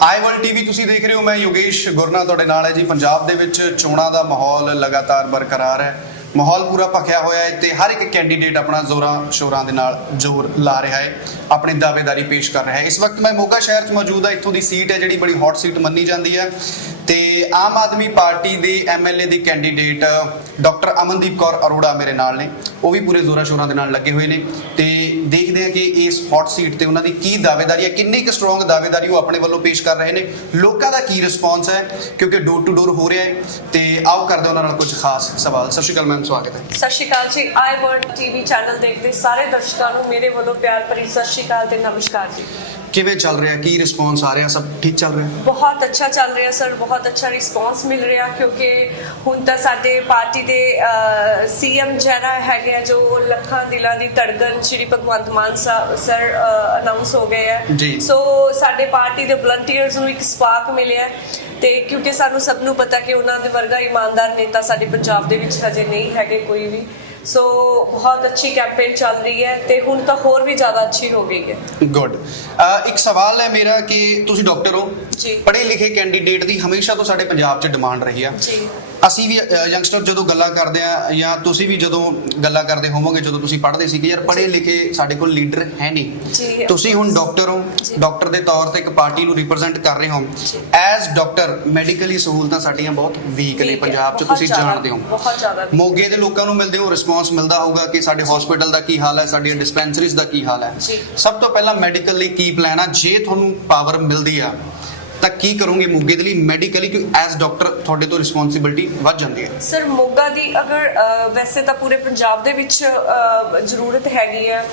ਆਈ world TV ਤੁਸੀਂ ਦੇਖ ਰਹੇ ਹੋ। ਮੈਂ ਯੋਗੇਸ਼ ਗੁਰਨਾ ਤੁਹਾਡੇ ਨਾਲ ਹੈ ਜੀ। ਪੰਜਾਬ ਦੇ ਵਿੱਚ ਚੋਣਾਂ ਦਾ ਮਾਹੌਲ ਲਗਾਤਾਰ ਬਰਕਰਾਰ ਹੈ। ਮਾਹੌਲ ਪੂਰਾ ਭਖਿਆ ਹੋਇਆ ਹੈ ਤੇ ਹਰ ਇੱਕ ਕੈਂਡੀਡੇਟ ਆਪਣਾ ਜ਼ੋਰਾਂ ਸ਼ੋਰਾਂ ਦੇ ਨਾਲ ਜ਼ੋਰ ਲਾ ਰਿਹਾ ਹੈ, ਆਪਣੀ ਦਾਅਵੇਦਾਰੀ ਪੇਸ਼ ਕਰ ਰਿਹਾ ਹੈ। ਇਸ ਵਕਤ ਮੈਂ ਮੋਗਾ ਸ਼ਹਿਰ 'ਚ ਮੌਜੂਦ ਹਾਂ। ਇੱਥੋਂ ਦੀ ਸੀਟ ਹੈ ਜਿਹੜੀ ਬੜੀ ਹੌਟ ਸੀਟ ਮੰਨੀ ਜਾਂਦੀ ਹੈ ਤੇ ਆਮ ਆਦਮੀ ਪਾਰਟੀ ਦੇ ਐਮਐਲਏ ਦੀ ਕੈਂਡੀਡੇਟ ਡਾਕਟਰ ਅਮਨਦੀਪ ਕੌਰ ਅਰੋੜਾ ਮੇਰੇ ਨਾਲ ਨੇ। ਉਹ ਵੀ ਪੂਰੇ ਜ਼ੋਰਾਂ ਸ਼ੋਰਾਂ ਦੇ ਨਾਲ ਲੱਗੇ ਹੋਏ ਨੇ ਤੇ ਦੇਖਦੇ ਹਾਂ ਕਿ ਇਸ ਹੌਟ ਸੀਟ ਤੇ ਉਹਨਾਂ ਦੀ ਕੀ ਦਾਅਵੇਦਾਰੀ ਹੈ, ਕਿੰਨੀ ਕੁ ਸਟਰੋਂਗ ਦਾਅਵੇਦਾਰੀ ਉਹ ਆਪਣੇ ਵੱਲੋਂ ਪੇਸ਼ ਕਰ ਰਹੇ ਨੇ, ਲੋਕਾਂ ਦਾ ਕੀ ਰਿਸਪੌਂਸ ਹੈ, ਕਿਉਂਕਿ ਡੋਰ ਟੂ ਡੋਰ ਹੋ ਰਿਹਾ ਹੈ। ਤੇ ਆਓ ਕਰਦੇ ਉਹਨਾਂ ਨਾਲ ਕੁਝ ਖਾਸ ਸਵਾਲ। ਸਤਿ ਸ਼੍ਰੀ ਅਕਾਲ ਮੈਮ, ਸਵਾਗਤ ਹੈ। ਸਤਿ ਸ਼੍ਰੀ ਅਕਾਲ ਜੀ। ਆਈ ਵਰਲਡ ਟੀਵੀ ਚੈਨਲ ਦੇਖਦੇ ਸਾਰੇ ਦਰਸ਼ਕਾਂ ਨੂੰ ਮੇਰੇ ਵੱਲੋਂ ਪਿਆਰ ਭਰੀ ਸਤਿ ਸ਼੍ਰੀ ਅਕਾਲ ਤੇ ਨਮਸਕਾਰ ਜੀ। ਕਿਵੇਂ ਚੱਲ ਰਿਹਾ, ਕੀ ਰਿਸਪੌਂਸ ਆ ਰਿਹਾ, ਸਭ ਠੀਕ ਚੱਲ ਰਿਹਾ? ਬਹੁਤ ਅੱਛਾ ਚੱਲ ਰਿਹਾ ਸਰ, ਬਹੁਤ ਅੱਛਾ ਰਿਸਪੌਂਸ ਮਿਲ ਰਿਹਾ ਕਿਉਂਕਿ ਹੁਣ ਤਾਂ ਸਾਡੇ ਪਾਰਟੀ ਦੇ ਸੀਐਮ ਜਿਹੜਾ ਹੈਗੇ ਆ ਜੋ ਲੱਖਾਂ ਦਿਲਾਂ ਦੀ ਧੜਕਨ ਸ਼੍ਰੀ ਭਗਵੰਤ ਮਾਨ ਸਰ ਅਨਾਉਂਸ ਹੋ ਗਏ ਆ। ਸੋ ਸਾਡੇ ਪਾਰਟੀ ਦੇ ਵਲੰਟੀਅਰਸ ਨੂੰ ਇੱਕ ਸਪਾਰਕ ਮਿਲਿਆ ਤੇ ਕਿਉਂਕਿ ਸਾਨੂੰ ਸਭ ਨੂੰ ਪਤਾ ਕਿ ਉਹਨਾਂ ਦੇ ਵਰਗਾ ਇਮਾਨਦਾਰ ਨੇਤਾ ਸਾਡੇ ਪੰਜਾਬ ਦੇ ਵਿੱਚ ਹਜੇ ਨਹੀਂ ਹੈਗੇ ਕੋਈ ਵੀ। ਸੋ ਬਹੁਤ ਅੱਛੀ ਕੈਂਪੇਨ ਚੱਲ ਰਹੀ ਹੈ ਤੇ ਹੁਣ ਤਾਂ ਹੋਰ ਵੀ ਜ਼ਿਆਦਾ ਅੱਛੀ ਹੋ ਗਈ ਹੈ। ਗੁੱਡ। ਇੱਕ ਸਵਾਲ ਹੈ ਮੇਰਾ ਕਿ ਤੁਸੀਂ ਡਾਕਟਰ ਹੋ ਜੀ, ਪੜ੍ਹੇ ਲਿਖੇ ਕੈਂਡੀਡੇਟ ਦੀ ਹਮੇਸ਼ਾ ਤੋਂ ਸਾਡੇ ਪੰਜਾਬ 'ਚ ਡਿਮਾਂਡ ਰਹੀ ਆ ਜੀ। ਅਸੀਂ ਵੀ ਯੰਗਸਟਰ ਜਦੋਂ ਗੱਲਾਂ ਕਰਦੇ ਆ ਜਾਂ ਤੁਸੀਂ ਵੀ ਜਦੋਂ ਗੱਲਾਂ ਕਰਦੇ ਹੋਵੋਗੇ ਜਦੋਂ ਤੁਸੀਂ ਪੜ੍ਹਦੇ ਸੀ ਕਿ ਯਾਰ ਪੜ੍ਹੇ ਲਿਖੇ ਸਾਡੇ ਕੋਲ ਲੀਡਰ ਹੈ ਨਹੀਂ। ਤੁਸੀਂ ਹੁਣ ਡਾਕਟਰ ਹੋ, ਡਾਕਟਰ ਦੇ ਤੌਰ ਤੇ ਇੱਕ ਪਾਰਟੀ ਨੂੰ ਰਿਪਰੈਜ਼ੈਂਟ ਕਰ ਰਹੇ ਹੋ। ਐਜ਼ ਡਾਕਟਰ ਮੈਡੀਕਲੀ ਸਹੂਲਤਾਂ ਸਾਡੀਆਂ ਬਹੁਤ ਵੀਕ ਨੇ ਪੰਜਾਬ 'ਚ, ਤੁਸੀਂ ਜਾਣਦੇ ਹੋ। ਮੋਗੇ ਦੇ ਲੋਕਾਂ ਨੂੰ ਮਿਲਦੇ ਹੋ, ਰਿਸਪੌਂਸ ਮਿਲਦਾ ਹੋਊਗਾ ਕਿ ਸਾਡੇ ਹਸਪੀਟਲ ਦਾ ਕੀ ਹਾਲ ਹੈ, ਸਾਡੀਆਂ ਡਿਸਪੈਂਸਰੀਜ਼ ਦਾ ਕੀ ਹਾਲ ਹੈ। ਸਭ ਤੋਂ ਪਹਿਲਾਂ ਮੈਡੀਕਲ ਲਈ ਕੀ ਪਲਾਨ ਆ? ਜੇ ਤੁਹਾਨੂੰ ਪਾਵਰ ਮਿਲਦੀ ਆ ਤਾਂ ਕੀ ਕਰੋਗੇ ਮੋਗੇ ਦੇ ਲਈ ਮੈਡੀਕਲੀ, ਕਿ ਐਜ਼ ਡਾਕਟਰ ਤੁਹਾਡੇ ਤੋਂ ਰਿਸਪੌਂਸਿਬਿਲਟੀ ਵੱਧ ਜਾਂਦੀ ਹੈ? ਸਰ ਮੋਗਾ ਦੀ ਅਗਰ ਵੈਸੇ ਤਾਂ ਪੂਰੇ ਪੰਜਾਬ ਦੇ ਵਿੱਚ ਜ਼ਰੂਰਤ ਹੈਗੀ ਹੈ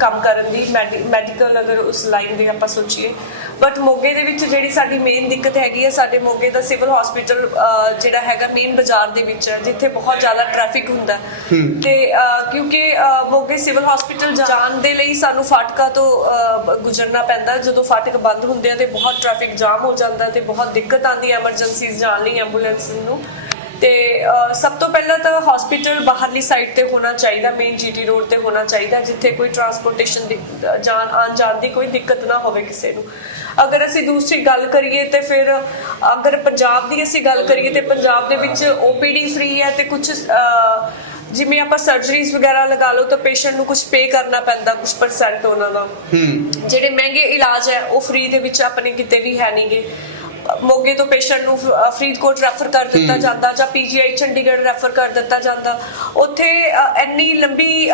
ਕੰਮ ਕਰਨ ਦੀ ਮੈਡੀਕਲ, ਅਗਰ ਉਸ ਲਾਈਨ ਦੇ ਆਪਾਂ ਸੋਚੀਏ। ਬਟ ਮੋਗੇ ਦੇ ਵਿੱਚ ਜਿਹੜੀ ਸਾਡੀ ਮੇਨ ਦਿੱਕਤ ਹੈਗੀ ਹੈ, ਸਾਡੇ ਮੋਗੇ ਦਾ ਸਿਵਲ ਹਸਪੀਟਲ ਜਿਹੜਾ ਹੈਗਾ ਮੇਨ ਬਾਜ਼ਾਰ ਦੇ ਵਿੱਚ ਹੈ ਜਿੱਥੇ ਬਹੁਤ ਜ਼ਿਆਦਾ ਟ੍ਰੈਫਿਕ ਹੁੰਦਾ ਤੇ ਕਿਉਂਕਿ ਮੋਗੇ ਸਿਵਲ ਹਸਪੀਟਲ ਜਾਣ ਦੇ ਲਈ ਸਾਨੂੰ ਫਾਟਕਾਂ ਤੋਂ ਗੁਜ਼ਰਨਾ ਪੈਂਦਾ। ਜਦੋਂ ਫਾਟਕ ਬੰਦ ਹੁੰਦੇ ਆ ਤੇ ਬਹੁਤ ਟ੍ਰੈਫਿਕ ਜਾਮ ਹੋ ਜਾਂਦਾ ਤੇ ਬਹੁਤ ਦਿੱਕਤ ਆਉਂਦੀ ਹੈ ਐਮਰਜੈਂਸੀਜ਼ ਜਾਣ ਲਈ, ਐਂਬੂਲੈਂਸ ਨੂੰ। ਤੇ ਸਭ ਤੋਂ ਪਹਿਲਾਂ ਤਾਂ ਹਸਪੀਟਲ ਬਾਹਰਲੀ ਸਾਈਡ ਤੇ ਹੋਣਾ ਚਾਹੀਦਾ, ਮੇਨ ਜੀਟੀ ਰੋਡ ਤੇ ਹੋਣਾ ਚਾਹੀਦਾ ਜਿੱਥੇ ਕੋਈ ਟਰਾਂਸਪੋਰਟੇਸ਼ਨ ਦੀ ਆਉਣ ਜਾਣ ਦੀ ਕੋਈ ਦਿੱਕਤ ਨਾ ਹੋਵੇ ਕਿਸੇ ਨੂੰ। ਅਗਰ ਅਸੀਂ ਦੂਸਰੀ ਗੱਲ ਕਰੀਏ ਤੇ ਫਿਰ ਅਗਰ ਪੰਜਾਬ ਦੀ ਅਸੀਂ ਗੱਲ ਕਰੀਏ ਤੇ ਪੰਜਾਬ ਦੇ ਵਿੱਚ ਓਪੀਡੀ ਫ੍ਰੀ ਹੈ ਤੇ ਕੁਝ ਜਿਵੇਂ ਆਪਾਂ ਸਰਜਰੀਜ਼ ਵਗੈਰਾ ਲਗਾ ਲਓ ਤਾਂ ਪੇਸ਼ੈਂਟ ਨੂੰ ਕੁਝ ਪੇ ਕਰਨਾ ਪੈਂਦਾ, ਕੁਝ % ਉਹਨਾਂ ਦਾ। ਜਿਹੜੇ ਮਹਿੰਗੇ ਇਲਾਜ ਹੈ ਉਹ ਫ੍ਰੀ ਦੇ ਵਿੱਚ ਆਪਣੇ ਕਿਤੇ ਵੀ ਹੈ ਨਹੀਂਗੇ। ਮੋਗੇ ਤੋਂ ਪੇਸ਼ੈਂਟ ਨੂੰ ਫਰੀਦਕੋਟ ਰੈਫਰ ਕਰ ਦਿੱਤਾ ਜਾਂਦਾ ਜਾਂ ਪੀਜੀਆਈ ਚੰਡੀਗੜ੍ਹ ਰੈਫਰ ਕਰ ਦਿੱਤਾ ਜਾਂਦਾ। ਉੱਥੇ ਇੰਨੀ ਲੰਬੀ